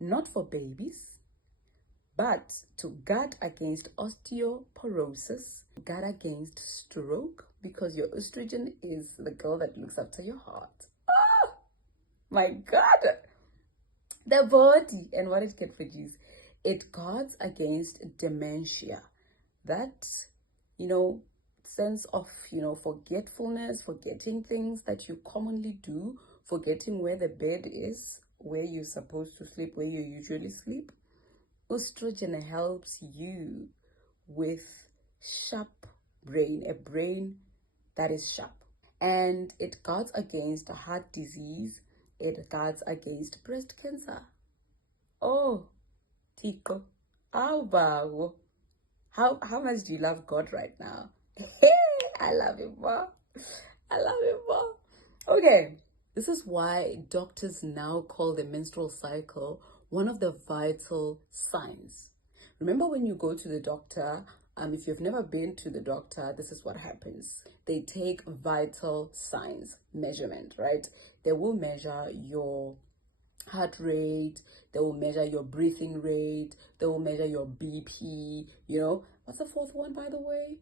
not for babies, but to guard against osteoporosis, guard against stroke, because your estrogen is the girl that looks after your heart. Oh my God! The body and what it can produce. It guards against dementia. That, sense of, forgetfulness, forgetting things that you commonly do, forgetting where the bed is, where you're supposed to sleep, where you usually sleep. Estrogen helps you with sharp brain, a brain that is sharp. And it guards against heart disease. It guards against breast cancer. Oh, Tico, how much do you love God right now? I love him more. I love him more. Okay, this is why doctors now call the menstrual cycle one of the vital signs. Remember when you go to the doctor, if you've never been to the doctor, this is what happens. They take vital signs measurement, right? They will measure your heart rate, they will measure your breathing rate, they will measure your BP, What's the fourth one, by the way?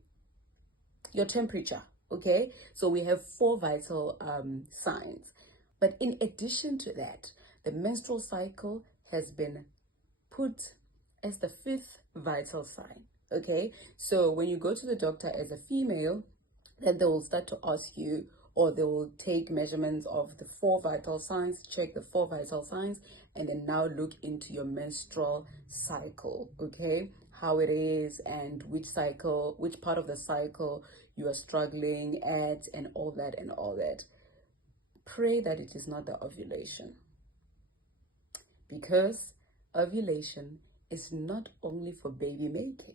Your temperature, okay? So we have 4 vital signs. But in addition to that, the menstrual cycle has been put as the 5th vital sign, okay? So when you go to the doctor as a female, then they will start to ask you, or they will take measurements of the 4 vital signs, check the 4 vital signs, and then now look into your menstrual cycle, okay? How it is and which part of the cycle you are struggling at, and all that. Pray that it is not the ovulation, because ovulation is not only for baby making,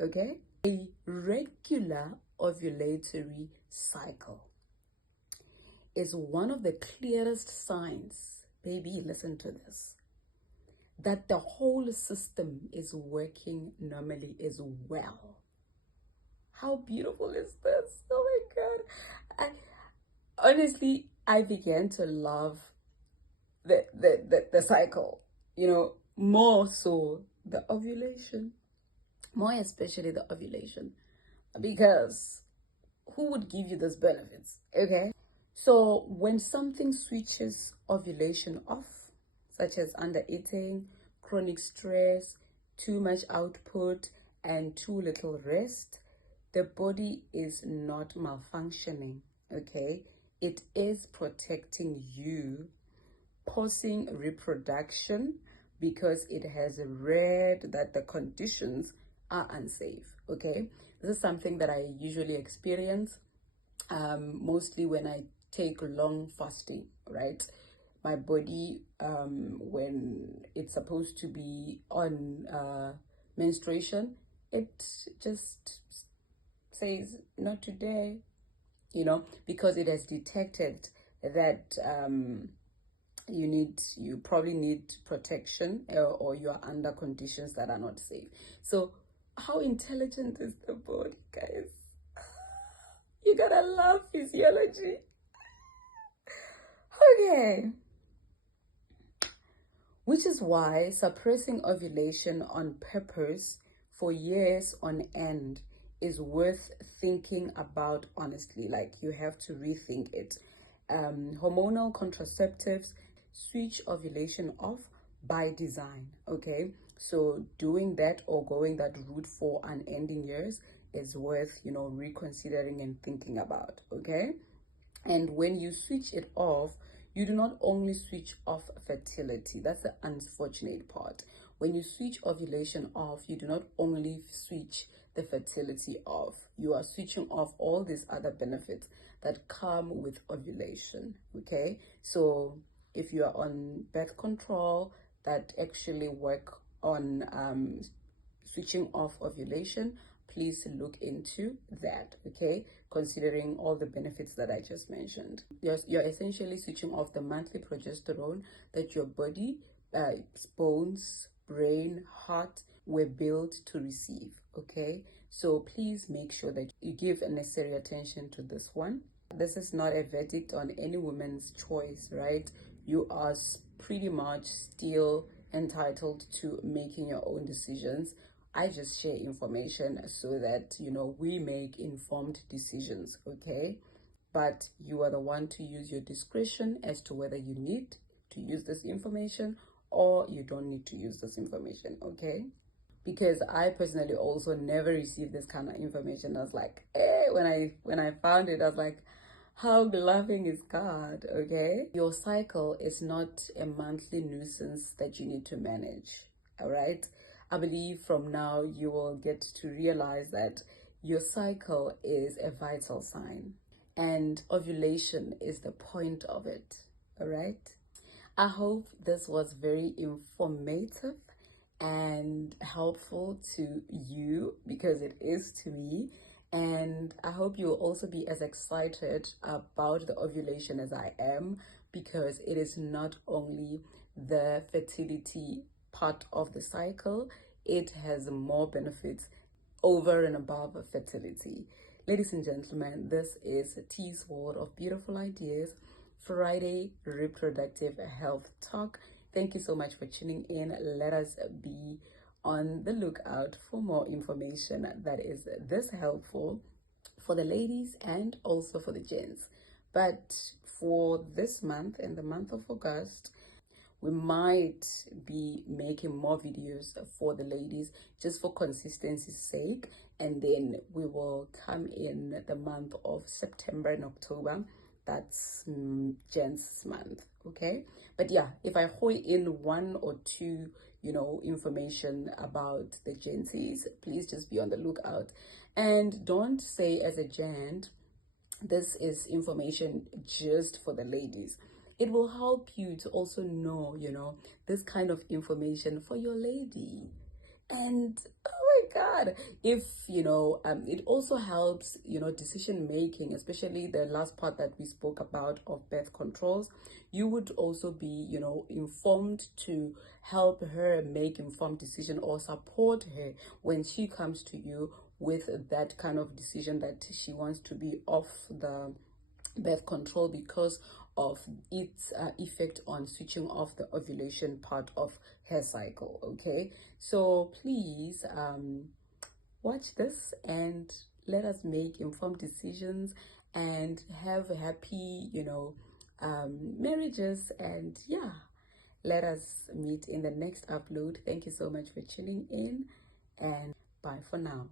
okay? A regular ovulatory cycle is one of the clearest signs, baby, listen to this, that the whole system is working normally as well. How beautiful is this? Oh my God. Honestly, I began to love the cycle, more so the ovulation, more especially the ovulation, because who would give you those benefits, okay? So when something switches ovulation off, such as undereating, chronic stress, too much output, and too little rest, the body is not malfunctioning, okay? It is protecting you, pausing reproduction, because it has read that the conditions are unsafe, okay? This is something that I usually experience, mostly when I take long fasting, right? My body, when it's supposed to be on menstruation, it just says, not today, because it has detected that you probably need protection, or you are under conditions that are not safe. So how intelligent is the body, guys? You gotta love physiology. Okay. Which is why suppressing ovulation on purpose for years on end is worth thinking about honestly. Like, you have to rethink it. Hormonal contraceptives switch ovulation off by design, okay? So doing that or going that route for unending years is worth, reconsidering and thinking about, okay? And when you switch it off, you do not only switch off fertility. That's the unfortunate part. When you switch ovulation off, you do not only switch the fertility off. You are switching off all these other benefits that come with ovulation, okay? So if you are on birth control that actually work on switching off ovulation, please look into that, okay? Considering all the benefits that I just mentioned. You're essentially switching off the monthly progesterone that your body, bones, brain, heart were built to receive, okay? So please make sure that you give necessary attention to this one. This is not a verdict on any woman's choice, right? You are pretty much still entitled to making your own decisions. I just share information so that, we make informed decisions, okay? But you are the one to use your discretion as to whether you need to use this information or you don't need to use this information, okay? Because I personally also never received this kind of information. I was like, when I found it, I was like, how loving is God, okay? Your cycle is not a monthly nuisance that you need to manage, all right? I believe from now you will get to realize that your cycle is a vital sign and ovulation is the point of it, all right? I hope this was very informative and helpful to you, because it is to me. And I hope you'll also be as excited about the ovulation as I am, because it is not only the fertility part of the cycle, it has more benefits over and above fertility. Ladies and gentlemen, this is T's World of Beautiful Ideas, Friday Reproductive Health Talk. Thank you so much for tuning in. Let us be on the lookout for more information that is this helpful for the ladies and also for the gents. But for this month, in the month of August, we might be making more videos for the ladies just for consistency's sake, and then we will come in the month of September and October. That's gents month, okay? But yeah, if I hold in one or two information about the genties, please just be on the lookout. And don't say as a gent, this is information just for the ladies. It will help you to also know, this kind of information for your lady. And oh my God, if it also helps, decision making, especially the last part that we spoke about of birth controls. You would also be, informed to help her make informed decision or support her when she comes to you with that kind of decision that she wants to be off the birth control because of its effect on switching off the ovulation part of her cycle. Okay, so please watch this and let us make informed decisions and have happy marriages. And yeah, let us meet in the next upload. Thank you so much for tuning in, and bye for now.